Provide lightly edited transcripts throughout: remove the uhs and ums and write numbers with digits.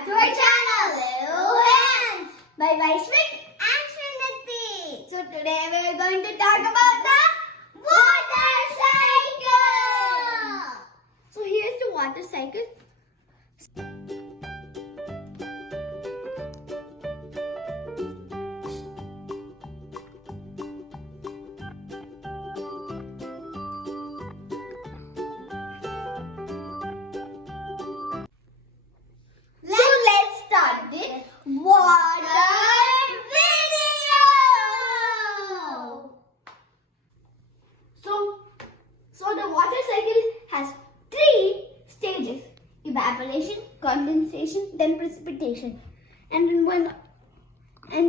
back to our channel, Little Hands by Vaishvik and Srinithi. So today we are going to talk about the water cycle. So here's the water cycle. Water video. So the water cycle has 3 stages: evaporation, condensation, then precipitation. And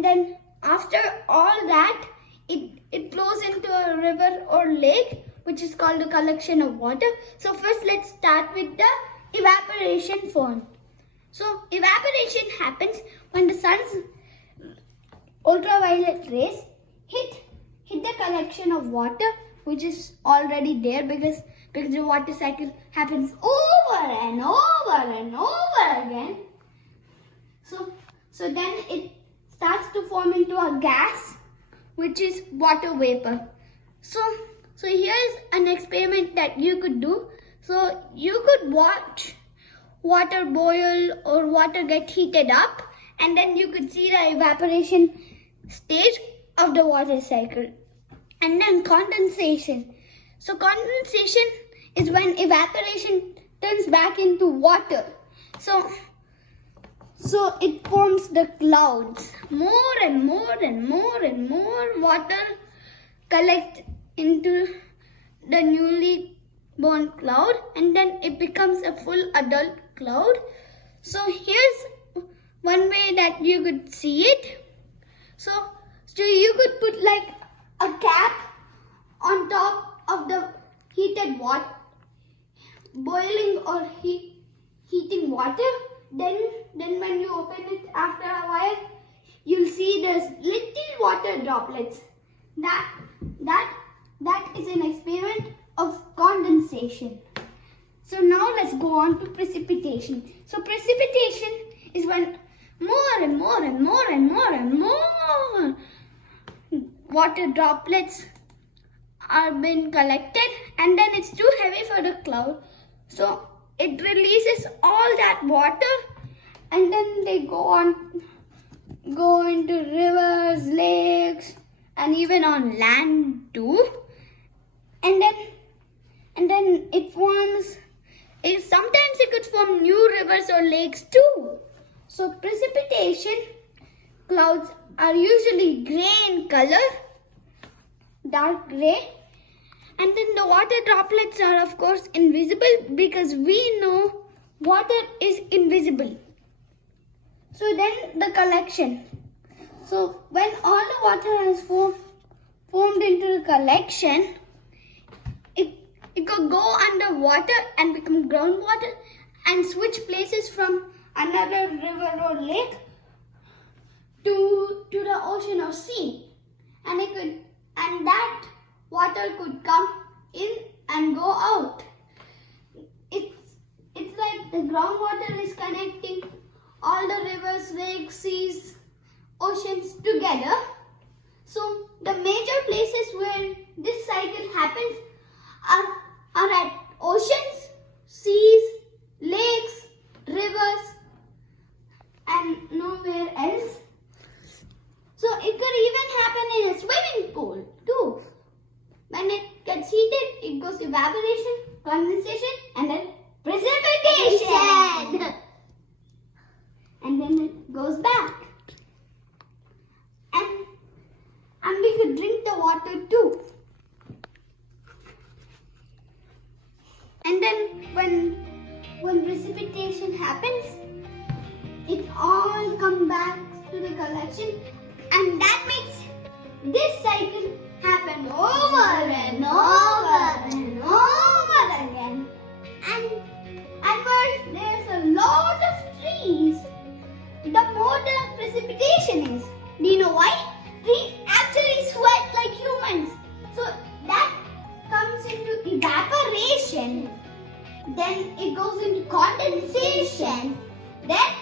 then after all that, it flows into a river or lake, which is called a collection of water. So first let's start with the evaporation form. So evaporation happens when the sun's ultraviolet rays hit the collection of water, which is already there because the water cycle happens over and over and over again. So then it starts to form into a gas, which is water vapor. So here's an experiment that you could do. So you could watch water boil or water get heated up, and then you could see the evaporation stage of the water cycle. And then condensation. So condensation is when evaporation turns back into water. So it forms the clouds. More and more and more and more water collect into the newly born cloud, and then it becomes a full adult cloud. So here's one way that you could see it. So you could put like a cap on top of the heated water, boiling or heating water. Then when you open it after a while, you'll see there's little water droplets. That is an experiment of condensation. So now let's go on to precipitation. So precipitation is when more and more and more and more and more water droplets are being collected, and then it's too heavy for the cloud. So it releases all that water, and then they go into rivers, lakes, and even on land too. And then it forms. Sometimes it could form new rivers or lakes too. So precipitation clouds are usually grey in color, dark grey. And then the water droplets are of course invisible because we know water is invisible. So then the collection. So when all the water has formed into the collection, it could go underwater and become groundwater and switch places from another river or lake to the ocean or sea. And that water could come in and go out. It's like the groundwater is connecting all the rivers, lakes, seas, oceans together. So the major places where this cycle happens are at oceans, seas, lakes, rivers, and nowhere else. So it could even happen in a swimming pool too. When it gets heated, it goes evaporation, condensation, and then precipitation. And then it goes back. And we could drink the water too. And then when precipitation happens, it all comes back to the collection, and that makes this cycle happen over and over and over again. And at first there's a lot of trees. The more the precipitation is. Do you know why? Trees actually sweat like humans. So that comes into evaporation. Then it goes into condensation. Then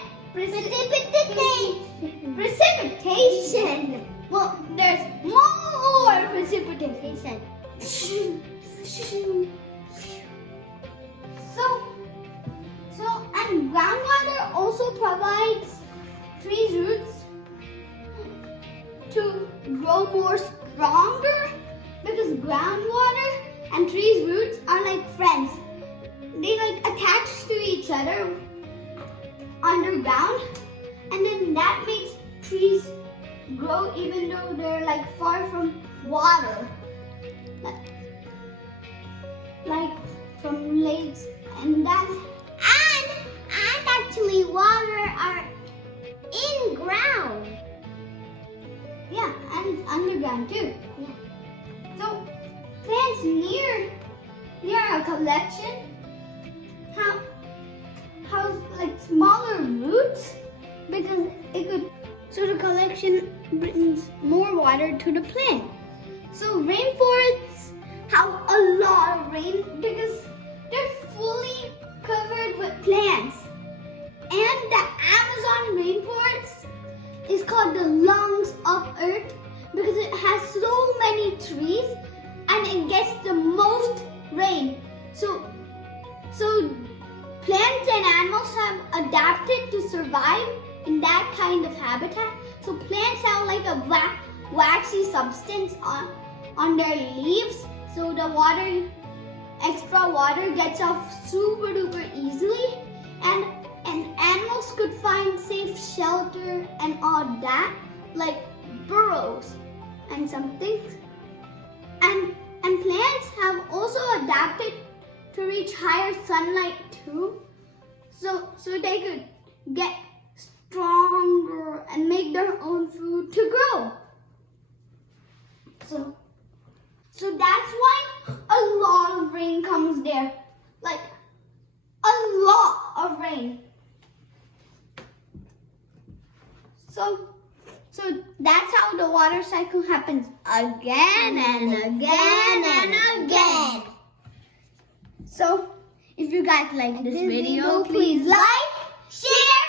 precipitation. Well, there's more precipitation. And groundwater also provides trees' roots to grow more stronger because groundwater and trees' roots are like friends. They like attach to each other underground, and then that makes trees grow even though they're like far from water, like from lakes, and actually water are in ground. Yeah, and it's underground too. Yeah. So plants near a collection have like smaller roots because so the collection brings more water to the plant. So rainforests have a lot of rain because they're fully covered with plants. And the Amazon rainforest is called the lungs of Earth because it has so many trees and it gets the most rain. So plants and animals have adapted to survive in that kind of habitat. So plants have like a waxy substance on their leaves, so the extra water gets off super duper easily, and animals could find safe shelter and all that, like burrows and some things. And plants have also adapted to reach higher sunlight too, so they could get stronger and make their own food to grow. So that's why a lot of rain comes there, like a lot of rain. So that's how the water cycle happens again and again and again. So if you guys like this video, please like, share,